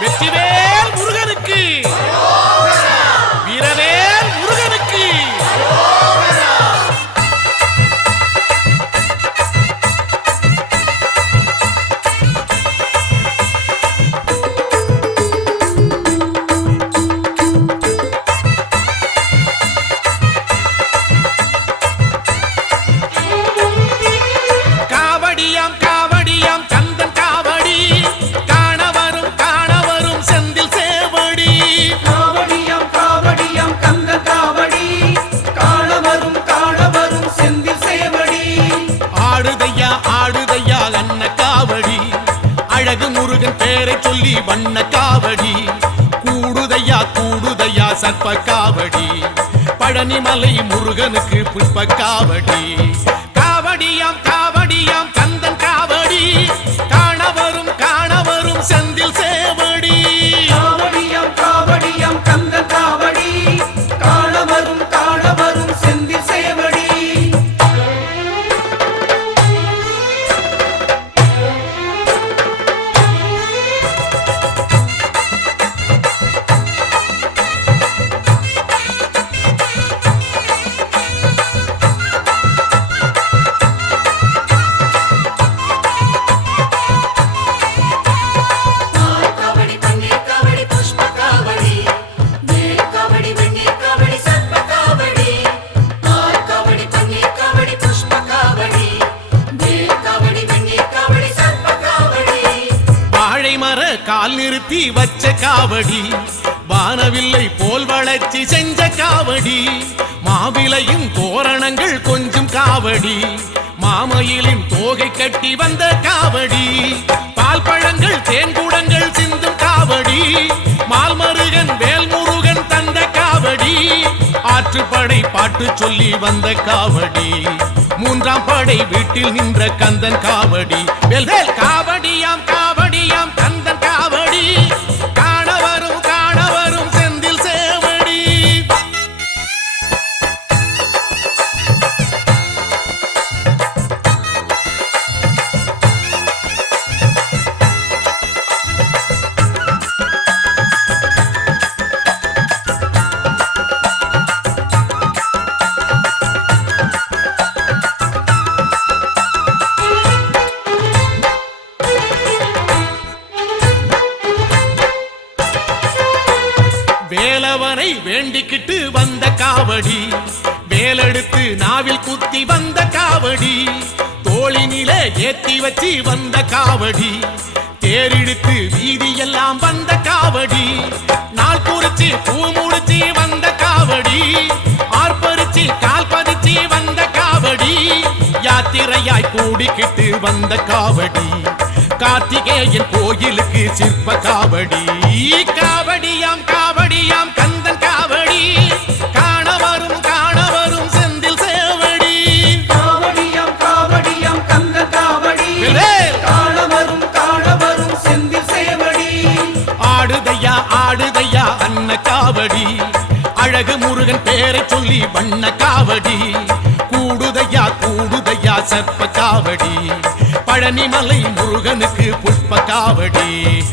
Betty பேரை சொல்லி வண்ண காவடி. கூடுதையா கூடுதையா சர்ப்ப காவடி. பழனிமலை முருகனுக்கு புஷ்ப காவடி. காவடியாம் காவடியாம் கந்தன் காவடி. காண வரும் காண வரும் செந்தில் சே நிறுத்தி வச்ச காவடி வானவில்லை போல் வளர்ச்சி செஞ்ச காவடி மாவிலையும் தோரணங்கள் கொஞ்சம் காவடி மாமயிலின் தோகை கட்டி வந்த காவடி பால் பழங்கள் தேன்குடங்கள் சிந்தும் காவடி மால்மருகன் வேல்முருகன் தந்த காவடி ஆற்றுப்படை பாட்டு சொல்லி வந்த காவடி மூன்றாம் படை வீட்டில் நின்ற கந்தன் காவடி. வேல் காவடியாம் காவடியாம் வேலவனை வேண்டிக்கிட்டு வந்த காவடி. வேலெடுத்து நாவில் குத்தி வந்த காவடி. தோளினில ஏத்தி வச்சு வந்த காவடி. தேரிழுத்து வீதியெல்லாம் வந்த காவடி. நாள் குறிச்சு பூ முடிச்சு வந்த காவடி. ஆர்ப்பரிச்சு கால் பதிச்சு வந்த காவடி. யாத்திரையாய் கூடிக்கிட்டு வந்த காவடி. கார்த்திகேயன் கோயிலுக்கு சிற்ப காவடி. காவடியாம் காவடியாம் காவடி. அழகு முருகன் பேரை சொல்லி வண்ண காவடி. கூடுதையா கூடுதையா சர்ப்ப காவடி. பழனிமலை முருகனுக்கு புஷ்ப காவடி.